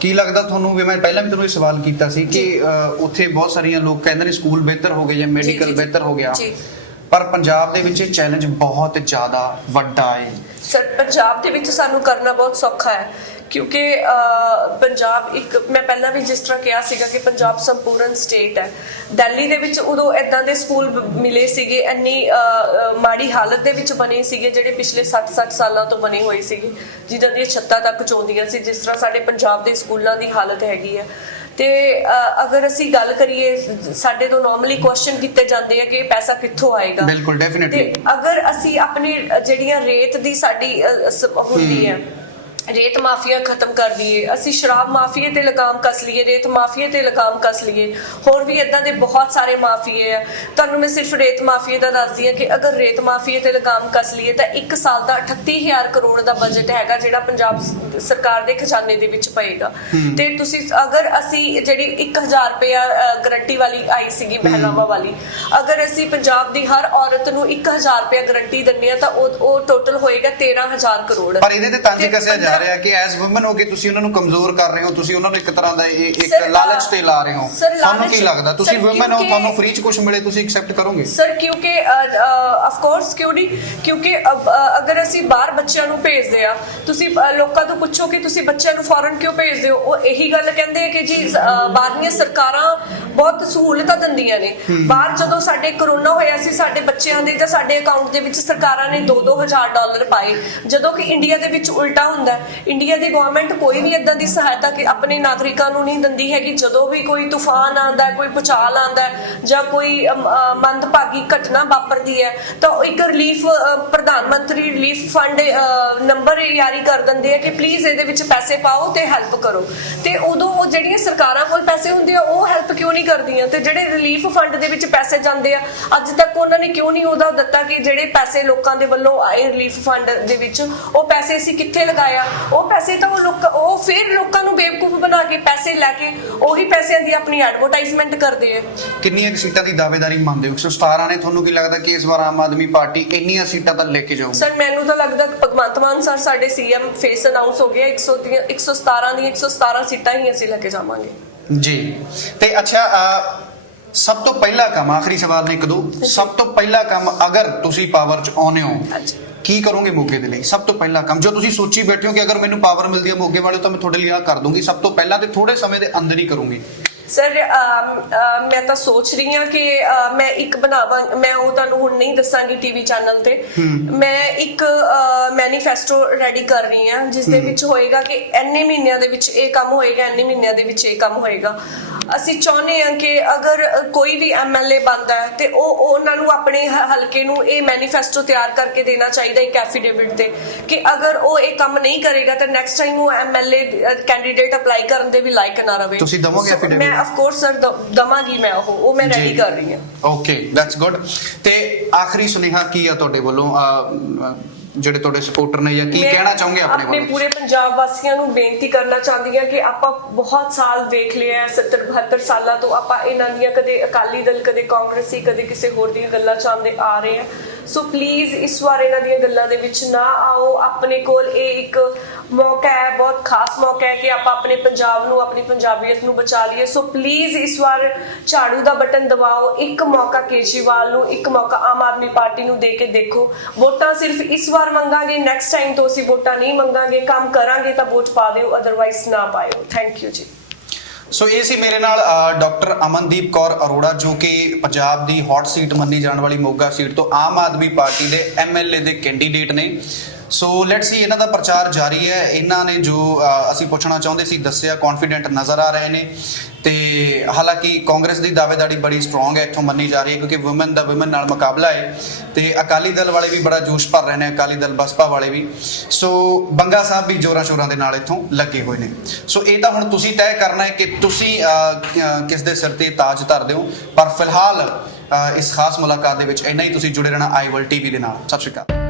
ਕੀ ਲੱਗਦਾ ਤੁਹਾਨੂੰ ਵੀ, ਮੈਂ ਪਹਿਲਾਂ ਵੀ ਤੁਹਾਨੂੰ ਇਹ ਸਵਾਲ ਕੀਤਾ ਸੀ ਕਿ ਉੱਥੇ ਬਹੁਤ ਸਾਰੀਆਂ ਲੋਕ ਕਹਿੰਦੇ ਨੇ ਸਕੂਲ ਬਿਹਤਰ ਹੋ ਗਏ ਜਾਂ ਮੈਡੀਕਲ ਬਿਹਤਰ ਹੋ ਗਿਆ, ਪਰ ਪੰਜਾਬ ਦੇ ਵਿੱਚ ਇਹ ਚੈਲੰਜ ਬਹੁਤ ਜ਼ਿਆਦਾ ਵੱਡਾ ਹੈ। ਸਰ, ਪੰਜਾਬ ਦੇ ਵਿੱਚ ਸਾਨੂੰ ਕਰਨਾ ਬਹੁਤ ਸੌਖਾ ਹੈ ਕਿਉਂਕਿ ਪੰਜਾਬ ਇੱਕ, ਮੈਂ ਪਹਿਲਾਂ ਵੀ ਜਿਸ ਤਰ੍ਹਾਂ ਕਿਹਾ ਸੀਗਾ ਕਿ ਪੰਜਾਬ ਸੰਪੂਰਨ ਸਟੇਟ ਹੈ। ਦਿੱਲੀ ਦੇ ਵਿੱਚ ਉਦੋਂ ਇਦਾਂ ਦੇ ਸਕੂਲ ਮਿਲੇ ਸੀਗੇ, ਇੰਨੀ ਮਾੜੀ ਹਾਲਤ ਦੇ ਵਿੱਚ ਬਣੇ ਸੀਗੇ, ਜਿਹੜੇ ਪਿਛਲੇ 60 ਸਾਲਾਂ ਤੋਂ ਬਣੇ ਹੋਏ ਸੀਗੇ, ਜਿਨ੍ਹਾਂ ਦੀਆਂ ਛੱਤਾਂ ਤੱਕ ਚੋਂਦੀਆਂ ਸੀ, ਜਿਸ ਤਰ੍ਹਾਂ ਸਾਡੇ ਪੰਜਾਬ ਦੇ ਸਕੂਲਾਂ ਦੀ ਹਾਲਤ ਹੈਗੀ ਹੈ। ਤੇ ਅਗਰ ਅਸੀਂ ਗੱਲ ਕਰੀਏ, ਸਾਡੇ ਤੋਂ ਨਾਰਮਲੀ ਕੁਐਸਚਨ ਕੀਤੇ ਜਾਂਦੇ ਆ ਕਿ ਇਹ ਪੈਸਾ ਕਿੱਥੋਂ ਆਏਗਾ। ਬਿਲਕੁਲ, ਡੈਫੀਨਿਟਲੀ। ਤੇ ਅਗਰ ਅਸੀਂ ਆਪਣੀ ਜਿਹੜੀਆਂ ਰੇਤ ਦੀ ਸਾਡੀ ਹੁੰਦੀ ਹੈ, ਰੇਤ ਮਾਫੀਆ ਖਤਮ ਕਰ ਦਈਏ, ਅਸੀਂ ਸ਼ਰਾਬ ਮਾਫੀਏ ਤੇ ਲਗਾਮ ਕੱਸ ਲਈਏ, ਰੇਤ ਮਾਫੀਏ ਤੇ ਲਗਾਮ ਕੱਸ ਲਈਏ, ਹੋਰ ਵੀ ਇਦਾਂ ਦੇ ਬਹੁਤ ਸਾਰੇ ਮਾਫੀਏ ਆ। ਤੁਹਾਨੂੰ ਮੈਂ ਸਿਰਫ ਰੇਤ ਮਾਫੀਏ ਦਾ ਦੱਸਦੀ ਹਾਂ ਕਿ ਅਗਰ ਰੇਤ ਮਾਫੀਏ ਤੇ ਲਗਾਮ ਕੱਸ ਲਈਏ ਤਾਂ 1 ਸਾਲ ਦਾ 38000 ਕਰੋੜ ਦਾ ਬਜਟ ਹੈਗਾ, ਜਿਹੜਾ ਪੰਜਾਬ ਸਰਕਾਰ ਦੇ ਖਜ਼ਾਨੇ ਦੇ ਵਿੱਚ ਪਏਗਾ। ਤੇ ਤੁਸੀਂ ਅਗਰ ਅਸੀਂ ਜਿਹੜੀ 1000 ਰੁਪਇਆ ਗਰੰਟੀ ਵਾਲੀ ਆਈ ਸੀਗੀ ਮਹਿਲਾਵਾਂ ਵਾਲੀ, ਅਗਰ ਅਸੀਂ ਪੰਜਾਬ ਦੀ ਹਰ ਔਰਤ ਨੂੰ 1000 ਰੁਪਇਆ ਗਰੰਟੀ ਦਿੰਦੇ ਆ ਤਾਂ ਉਹ ਟੋਟਲ ਹੋਏਗਾ 13000 ਕਰੋੜ। ਪਰ ਇਹਦੇ ਤੇ ਤੰਜ ਕੱਸਿਆ ਜਾ ਰਿਹਾ ਕਿ ਐਜ਼ ਵੂਮਨ ਹੋ ਕੇ ਤੁਸੀਂ ਉਹਨਾਂ ਨੂੰ ਕਮਜ਼ੋਰ ਕਰ ਰਹੇ ਹੋ, ਤੁਸੀਂ ਉਹਨਾਂ ਨੂੰ ਇੱਕ ਤਰ੍ਹਾਂ ਦਾ ਇੱਕ ਲਾਲਚ ਤੇ ਲਾ ਰਹੇ ਹੋ। ਤੁਹਾਨੂੰ ਕੀ ਲੱਗਦਾ, ਤੁਸੀਂ ਵੂਮਨ ਹੋ, ਤੁਹਾਨੂੰ ਫ੍ਰੀ ਚ ਕੁਝ ਮਿਲੇ, ਤੁਸੀਂ ਐਕਸੈਪਟ ਕਰੋਗੇ? ਸਰ ਕਿਉਂਕਿ ਆਫ ਕੋਰਸ ਕਿਉਂ ਨਹੀਂ, ਕਿਉਂਕਿ ਅਗਰ ਅਸੀਂ ਬਾਹਰ ਬੱਚਿਆਂ ਨੂੰ ਭੇਜਦੇ ਆ, ਤੁਸੀਂ ਲੋਕਾਂ ਤੋਂ ਪੁੱਛੋ ਕਿ ਤੁਸੀਂ ਬੱਚਿਆਂ ਨੂੰ ਫੋਰਨ ਕਿਉਂ ਭੇਜਦੇ ਹੋ, ਉਹ ਇਹੀ ਗੱਲ ਕਹਿੰਦੇ ਆ ਕਿ ਜੀ ਬਾਹਰਲੀਆਂ ਸਰਕਾਰਾਂ ਬਹੁਤ ਸਹੂਲਤਾਂ ਦਿੰਦੀਆਂ ਨੇ। ਬਾਹਰ ਜਦੋਂ ਸਾਡੇ ਕਰੋਨਾ ਹੋਇਆ ਸੀ, ਸਾਡੇ ਬੱਚਿਆਂ ਦੇ ਜਾਂ ਸਾਡੇ ਅਕਾਊਂਟ ਦੇ ਵਿੱਚ ਸਰਕਾਰਾਂ ਨੇ $2,000 ਪਾਏ, ਜਦੋਂ ਕਿ ਇੰਡੀਆ ਦੇ ਵਿੱਚ ਉਲਟਾ ਹੁੰਦਾ। ਇੰਡੀਆ ਦੀ ਗਵਰਨਮੈਂਟ ਕੋਈ ਵੀ ਇਦਾਂ ਦੀ ਸਹਾਇਤਾ ਕਿ ਆਪਣੇ ਨਾਗਰਿਕਾਂ ਨੂੰ ਨਹੀਂ ਦਿੰਦੀ ਹੈ ਕਿ ਜਦੋਂ ਵੀ ਕੋਈ ਤੂਫਾਨ ਆਉਂਦਾ, ਕੋਈ ਭੂਚਾਲ ਆਉਂਦਾ ਜਾਂ ਕੋਈ ਮੰਦਭਾਗੀ ਘਟਨਾ ਵਾਪਰਦੀ ਹੈ ਤਾਂ ਇੱਕ ਰਿਲੀਫ, ਪ੍ਰਧਾਨ ਮੰਤਰੀ ਰਿਲੀਫ ਫੰਡ ਨੰਬਰ ਜਾਰੀ ਕਰ ਦਿੰਦੇ ਆ ਕਿ ਪਲੀਜ਼ ਇਹਦੇ ਵਿੱਚ ਪੈਸੇ ਪਾਓ ਤੇ ਹੈਲਪ ਕਰੋ। ਤੇ ਉਦੋਂ ਉਹ ਜਿਹੜੀਆਂ ਸਰਕਾਰਾਂ ਕੋਲ ਪੈਸੇ ਹੁੰਦੇ ਆ ਉਹ ਹੈਲਪ ਕਿਉਂ ਨਹੀਂ ਕਰਦੀਆਂ, ਤੇ ਜਿਹੜੇ ਰਿਲੀਫ ਫੰਡ ਦੇ ਵਿੱਚ ਪੈਸੇ ਜਾਂਦੇ ਆ ਅੱਜ ਤੱਕ ਉਹਨਾਂ ਨੇ ਕਿਉਂ ਨਹੀਂ ਉਹਦਾ ਦਿੱਤਾ ਕਿ ਜਿਹੜੇ ਪੈਸੇ ਲੋਕਾਂ ਦੇ ਵੱਲੋਂ ਆਏ ਰਿਲੀਫ ਫੰਡ ਦੇ ਵਿੱਚ ਉਹ ਪੈਸੇ ਅਸੀਂ ਕਿੱਥੇ ਲਗਾਇਆ। ਉਹ ਪੈਸੇ ਤਾਂ ਉਹ ਫਿਰ ਲੋਕਾਂ ਨੂੰ ਬੇਵਕੂਫ ਬਣਾ ਕੇ ਪੈਸੇ ਲੈ ਕੇ ਉਹੀ ਪੈਸਿਆਂ ਦੀ ਆਪਣੀ ਐਡਵਰਟਾਈਜ਼ਮੈਂਟ ਕਰਦੇ ਆ। ਕਿੰਨੀਆਂ ਸੀਟਾਂ ਦੀ ਦਾਅਵੇਦਾਰੀ ਮੰਨਦੇ ਹੋ? 117 ਨੇ। ਤੁਹਾਨੂੰ ਕੀ ਲੱਗਦਾ ਕਿ ਇਸ ਵਾਰ ਆਮ ਆਦਮੀ ਪਾਰਟੀ ਇੰਨੀਆਂ ਸੀਟਾਂ ਤਾਂ ਲੈ ਕੇ ਜਾਊਗੀ? ਸਰ ਮੈਨੂੰ ਤਾਂ ਲੱਗਦਾ ਭਗਵੰਤ ਮਾਨ ਸਰ ਸਾਡੇ ਸੀਐਮ ਫੇਸ ਅਨਾਉਂਸ ਹੋ ਗਿਆ, 117 ਦੀਆਂ 117 ਸੀਟਾਂ ਹੀ ਅਸੀਂ ਲੈ ਕੇ ਜਾਵਾਂਗੇ ਜੀ। ਤੇ ਅੱਛਾ, ਸਭ ਤੋਂ ਪਹਿਲਾ ਕੰਮ, ਆਖਰੀ ਸਵਾਲ ਨੇ ਇੱਕ ਦੋ, ਸਭ ਤੋਂ ਪਹਿਲਾ ਕੰਮ ਅਗਰ ਤੁਸੀਂ ਪਾਵਰ 'ਚ ਆਉਂਦੇ ਹੋ ਕੀ ਕਰੋਗੇ ਮੋਗੇ ਦੇ ਲਈ? ਸਭ ਤੋਂ ਪਹਿਲਾ ਕੰਮ ਜੋ ਤੁਸੀਂ ਸੋਚੀ ਬੈਠੇ ਹੋ ਕਿ ਅਗਰ ਮੈਨੂੰ ਪਾਵਰ ਮਿਲਦੀ ਹੈ ਮੋਗੇ ਵਾਲੇ ਤਾਂ ਮੈਂ ਤੁਹਾਡੇ ਲਈ ਆਹ ਕਰ ਦੂੰਗੀ, ਸਭ ਤੋਂ ਪਹਿਲਾਂ ਤੇ ਥੋੜੇ ਸਮੇਂ ਦੇ ਅੰਦਰ ਹੀ ਕਰੂੰਗੀ। ਸਰ ਮੈਂ ਤਾਂ ਸੋਚ ਰਹੀ ਹਾਂ ਕਿ ਮੈਂ ਇੱਕ ਬਣਾਵਾਂ, ਮੈਂ ਉਹ ਤੁਹਾਨੂੰ ਹੁਣ ਨਹੀਂ ਦੱਸਾਂਗੀ ਟੀਵੀ ਚੈਨਲ ਤੇ, ਮੈਂ ਇੱਕ ਮੈਨੀਫੈਸਟੋ ਰੈਡੀ ਕਰ ਰਹੀ ਹਾਂ ਜਿਸ ਦੇ ਵਿੱਚ ਹੋਏਗਾ ਕਿ ਇੰਨੇ ਮਹੀਨਿਆਂ ਦੇ ਵਿੱਚ ਇਹ ਕੰਮ ਹੋਏਗਾ, ਇੰਨੇ ਮਹੀਨਿਆਂ ਦੇ ਵਿੱਚ ਇਹ ਕੰਮ ਹੋਏਗਾ। ਅਸੀਂ ਚਾਹੁੰਦੇ ਹਾਂ ਕਿ ਅਗਰ ਕੋਈ ਵੀ ਐਮਐਲਏ ਬਣਦਾ ਹੈ ਤੇ ਉਹਨਾਂ ਨੂੰ ਆਪਣੇ ਹਲਕੇ ਨੂੰ ਇਹ ਮੈਨੀਫੈਸਟੋ ਤਿਆਰ ਕਰਕੇ ਦੇਣਾ ਚਾਹੀਦਾ ਇੱਕ ਐਫੀਡੇਵਿਟ ਤੇ ਕਿ ਅਗਰ ਉਹ ਇਹ ਕੰਮ ਨਹੀਂ ਕਰੇਗਾ ਤਾਂ ਨੈਕਸਟ ਟਾਈਮ ਉਹ ਐਮਐਲਏ ਕੈਂਡੀਡੇਟ ਅਪਲਾਈ ਕਰਨ ਦੇ ਵੀ ਲਾਇਕ ਨਾ ਰਵੇ। ਤੁਸੀਂ ਦਵੋਗੇ ਐਫੀਡੇਵਿਟ? ਮੈਂ ਆਫ ਕੋਰਸ ਸਰ ਦਵਾਂਗੀ, ਮੈਂ ਉਹ ਮੈਂ ਰੈਡੀ ਕਰ ਰਹੀ ਹਾਂ। Okay, that's good. ਤੇ ਆਖਰੀ ਸੁਨੇਹਾ ਕੀ ਆ ਤੁਹਾਡੇ ਵੱਲੋਂ, ਜਿਹੜੇ ਤੁਹਾਡੇ ਸਪੋਰਟਰ ਨੇ, ਜਾਂ ਕੀ ਕਹਿਣਾ ਚਾਹੋਗੇ ਆਪਣੇ ਵੱਲੋਂ? ਪੂਰੇ ਪੰਜਾਬ ਵਾਸੀਆਂ ਨੂੰ ਬੇਨਤੀ ਕਰਨਾ ਚਾਹੁੰਦੀ ਹਾਂ ਕਿ ਆਪਾਂ ਬਹੁਤ ਸਾਲ ਵੇਖ ਲਿਆ ਹੈ, 70-72 ਸਾਲਾਂ ਤੋਂ ਆਪਾਂ ਇਹਨਾਂ ਦੀਆਂ ਕਦੇ ਅਕਾਲੀ ਦਲ, ਕਦੇ ਕਾਂਗਰਸੀ, ਕਦੇ ਕਿਸੇ ਹੋਰ ਦੀਆਂ ਗੱਲਾਂ ਚਾਹੁੰਦੇ ਆ ਰਹੇ ਆ। ਸੋ ਪਲੀਜ਼ ਇਸ ਵਾਰ ਇਹਨਾਂ ਦੀਆਂ ਗੱਲਾਂ ਦੇ ਵਿੱਚ ਨਾ ਆਓ। ਆਪਣੇ ਕੋਲ ਇਹ ਇੱਕ ਮੌਕਾ ਹੈ, ਬਹੁਤ ਖਾਸ ਮੌਕਾ ਹੈ ਕਿ ਆਪਾਂ ਆਪਣੇ ਪੰਜਾਬ ਨੂੰ, ਆਪਣੀ ਪੰਜਾਬੀਅਤ ਨੂੰ ਬਚਾ ਲਈਏ। ਸੋ ਪਲੀਜ਼ ਇਸ ਵਾਰ ਝਾੜੂ ਦਾ ਬਟਨ ਦਬਾਓ, ਇੱਕ ਮੌਕਾ ਕੇਜਰੀਵਾਲ ਨੂੰ, ਇੱਕ ਮੌਕਾ ਆਮ ਆਦਮੀ ਪਾਰਟੀ ਨੂੰ ਦੇ ਕੇ ਦੇਖੋ। ਵੋਟਾਂ ਸਿਰਫ ਇਸ ਵਾਰ ਮੰਗਾਂਗੇ, ਨੈਕਸਟ ਟਾਈਮ ਤੋਂ ਅਸੀਂ ਵੋਟਾਂ ਨਹੀਂ ਮੰਗਾਂਗੇ। ਕੰਮ ਕਰਾਂਗੇ ਤਾਂ ਵੋਟ ਪਾ ਦਿਓ, ਅਦਰਵਾਈਜ਼ ਨਾ ਪਾਇਓ। ਥੈਂਕ ਯੂ ਜੀ। ਸੋ ਇਹ ਸੀ ਮੇਰੇ ਨਾਲ ਡਾਕਟਰ ਅਮਨਦੀਪ ਕੌਰ ਅਰੋੜਾ, ਜੋ ਕਿ ਪੰਜਾਬ ਦੀ ਹੌਟ ਸੀਟ ਮੰਨੀ ਜਾਣ ਵਾਲੀ ਮੋਗਾ ਸੀਟ ਤੋਂ ਆਮ ਆਦਮੀ ਪਾਰਟੀ ਦੇ ਐਮਐਲਏ ਦੇ ਕੈਂਡੀਡੇਟ ਨੇ। ਸੋ ਲੈਟਸ ਸੀ, ਇਹਨਾਂ ਦਾ ਪ੍ਰਚਾਰ ਜਾਰੀ ਹੈ। ਇਹਨਾਂ ਨੇ ਜੋ ਅਸੀਂ ਪੁੱਛਣਾ ਚਾਹੁੰਦੇ ਸੀ ਦੱਸਿਆ, ਕੌਨਫੀਡੈਂਟ ਨਜ਼ਰ ਆ ਰਹੇ ਨੇ। ਤੇ ਹਾਲਾਂਕਿ ਕਾਂਗਰਸ ਦੀ ਦਾਅਵੇਦਾਰੀ ਬੜੀ ਸਟਰੋਂਗ ਹੈ ਇੱਥੋਂ ਮੰਨੀ ਜਾ ਰਹੀ ਹੈ, ਕਿਉਂਕਿ ਵੂਮਨ ਦਾ ਵੂਮਨ ਨਾਲ ਮੁਕਾਬਲਾ ਹੈ। ਤੇ ਅਕਾਲੀ ਦਲ ਵਾਲੇ ਵੀ ਬੜਾ ਜੋਸ਼ ਭਰ ਰਹੇ ਨੇ, ਅਕਾਲੀ ਦਲ ਬਸਪਾ ਵਾਲੇ ਵੀ। ਸੋ ਬੰਗਾ ਸਾਹਿਬ ਵੀ ਜ਼ੋਰਾਂ ਸ਼ੋਰਾਂ ਦੇ ਨਾਲ ਇੱਥੋਂ ਲੱਗੇ ਹੋਏ ਨੇ। ਸੋ ਇਹ ਤਾਂ ਹੁਣ ਤੁਸੀਂ ਤੈਅ ਕਰਨਾ ਹੈ ਕਿ ਤੁਸੀਂ ਕਿਸ ਦੇ ਸਿਰ ਤੇ ਤਾਜ ਧਰਦੇ ਹੋ। ਪਰ ਫਿਲਹਾਲ ਇਸ ਖਾਸ ਮੁਲਾਕਾਤ ਦੇ ਵਿੱਚ ਇੰਨਾ ਹੀ। ਤੁਸੀਂ ਜੁੜੇ ਰਹਿਣਾ ਆਈਵਲ ਟੀਵੀ ਦੇ ਨਾਲ। ਸਤਿ ਸ਼੍ਰੀ ਅਕਾਲ।